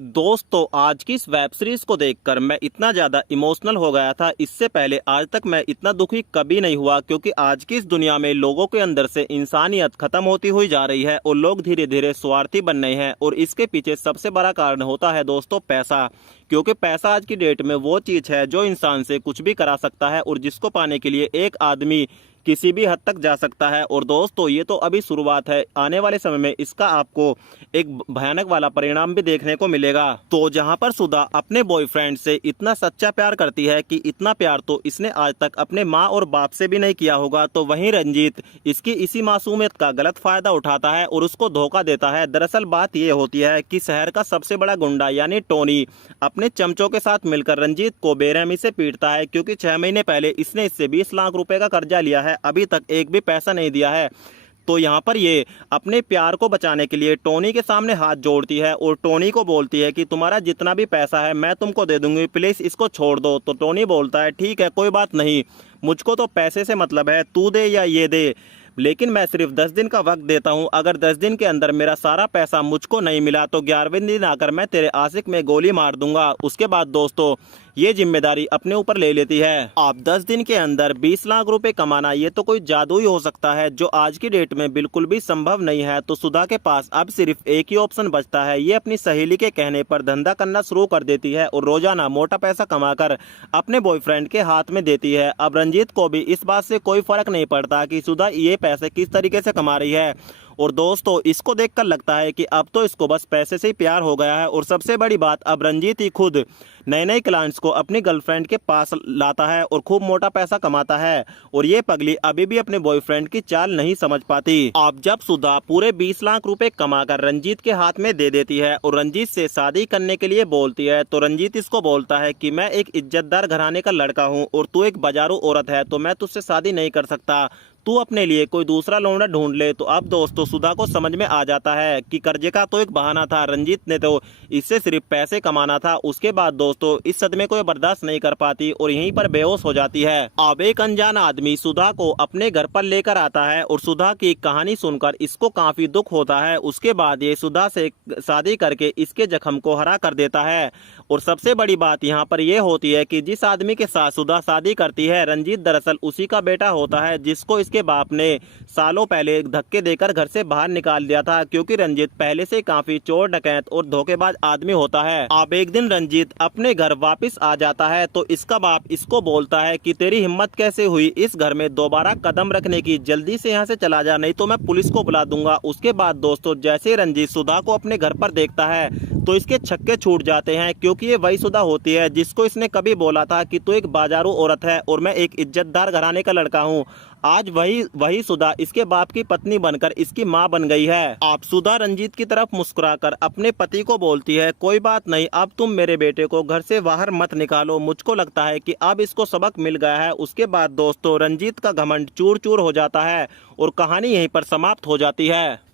दोस्तों आज की इस वेब सीरीज को देखकर मैं इतना ज़्यादा इमोशनल हो गया था। इससे पहले आज तक मैं इतना दुखी कभी नहीं हुआ, क्योंकि आज की इस दुनिया में लोगों के अंदर से इंसानियत खत्म होती हुई जा रही है और लोग धीरे धीरे स्वार्थी बन रहे हैं। और इसके पीछे सबसे बड़ा कारण होता है दोस्तों पैसा, क्योंकि पैसा आज की डेट में वो चीज़ है जो इंसान से कुछ भी करा सकता है और जिसको पाने के लिए एक आदमी किसी भी हद तक जा सकता है। और दोस्तों ये तो अभी शुरुआत है, आने वाले समय में इसका आपको एक भयानक वाला परिणाम भी देखने को मिलेगा। तो जहां पर सुधा अपने बॉयफ्रेंड से इतना सच्चा प्यार करती है कि इतना प्यार तो इसने आज तक अपने माँ और बाप से भी नहीं किया होगा, तो वहीं रंजीत इसकी इसी मासूमियत का गलत फायदा उठाता है और उसको धोखा देता है। दरअसल बात ये होती है कि शहर का सबसे बड़ा गुंडा यानी टोनी अपने चमचों के साथ मिलकर रंजीत को बेरहमी से पीटता है, क्योंकि 6 महीने पहले इसने इससे 20 लाख रुपए का कर्जा लिया है, अभी तक एक भी पैसा नहीं दिया है। तो यहाँ पर ये अपने प्यार को बचाने के लिए टोनी के सामने हाथ जोड़ती है और टोनी को बोलती है कि तुम्हारा जितना भी पैसा है मैं तुमको दे दूंगी, प्लीज इसको छोड़ दो। तो टोनी बोलता है ठीक है कोई बात नहीं, मुझको तो पैसे से मतलब है, तू दे या ये दे, लेकिन मैं सिर्फ 10 दिन का वक्त देता हूं। अगर 10 दिन के अंदर मेरा सारा पैसा मुझको नहीं मिला तो 11वें दिन आकर मैं तेरे आशिक में गोली मार दूंगा। उसके बाद दोस्तों ये जिम्मेदारी अपने ऊपर ले लेती है। आप 10 दिन के अंदर 20 लाख रुपए कमाना, ये तो कोई जादू ही हो सकता है, जो आज की डेट में बिल्कुल भी संभव नहीं है। तो सुधा के पास अब सिर्फ एक ही ऑप्शन बचता है, ये अपनी सहेली के कहने पर धंधा करना शुरू कर देती है और रोजाना मोटा पैसा कमाकर अपने बॉयफ्रेंड के हाथ में देती है। अब रंजीत को भी इस बात से कोई फर्क नहीं पड़ता कि सुधा ये पैसे किस तरीके से कमा रही है, और दोस्तों इसको देखकर लगता है कि अब तो इसको बस पैसे से ही प्यार हो गया है। और सबसे बड़ी बात, अब रंजीत ही खुद नए नए क्लाइंट्स को अपनी गर्लफ्रेंड के पास लाता है और खूब मोटा पैसा कमाता है, और ये पगली अभी भी अपने बॉयफ्रेंड की चाल नहीं समझ पाती। अब जब सुधा पूरे 20 लाख रुपए कमाकर रंजीत के हाथ में दे देती है और रंजीत से शादी करने के लिए बोलती है, तो रंजीत इसको बोलता है कि मैं एक इज्जतदार घराने का लड़का हूँ और तू एक बाजारू औरत है, तो मैं तुझसे शादी नहीं कर सकता, तू अपने लिए कोई दूसरा लौंडा ढूंढ ले। तो अब दोस्तों सुधा को समझ में आ जाता है कि कर्जे का तो एक बहाना था, रंजीत ने तो इससे सिर्फ पैसे कमाना था। उसके बाद दोस्तों इस सदमे को बर्दाश्त नहीं कर पाती और यहीं पर बेहोश हो जाती है। अब एक अनजान आदमी सुधा को अपने घर पर लेकर आता है और सुधा की कहानी सुनकर इसको काफी दुख होता है। उसके बाद ये सुधा से शादी करके इसके जख्म को हरा कर देता है। और सबसे बड़ी बात यहाँ पर यह होती है कि जिस आदमी के साथ सुधा शादी करती है, रंजीत दरअसल उसी का बेटा होता है, जिसको इसके बाप ने सालों पहले धक्के देकर घर से बाहर निकाल दिया था, क्योंकि रंजीत पहले से काफी चोर डकैत और धोखेबाज आदमी होता है। अब एक दिन रंजीत अपने घर वापस आ जाता है, तो इसका बाप इसको बोलता है कि तेरी हिम्मत कैसे हुई इस घर में दोबारा कदम रखने की, जल्दी से यहाँ से चला जा, नहीं तो मैं पुलिस को बुला दूंगा। उसके बाद दोस्तों जैसे रंजीत सुधा को अपने घर पर देखता है तो इसके छक्के छूट जाते हैं, क्योंकि ये वही सुधा होती है जिसको इसने कभी बोला था कि तू एक बाजारू औरत है और मैं एक इज्जतदार घराने का लड़का हूँ। आज वही सुधा इसके बाप की पत्नी बनकर इसकी माँ बन गई है। आप सुधा रंजीत की तरफ मुस्कुराकर अपने पति को बोलती है, कोई बात नहीं, अब तुम मेरे बेटे को घर से बाहर मत निकालो, मुझको लगता है कि अब इसको सबक मिल गया है। उसके बाद दोस्तों रंजीत का घमंड चूर चूर हो जाता है और कहानी यहीं पर समाप्त हो जाती है।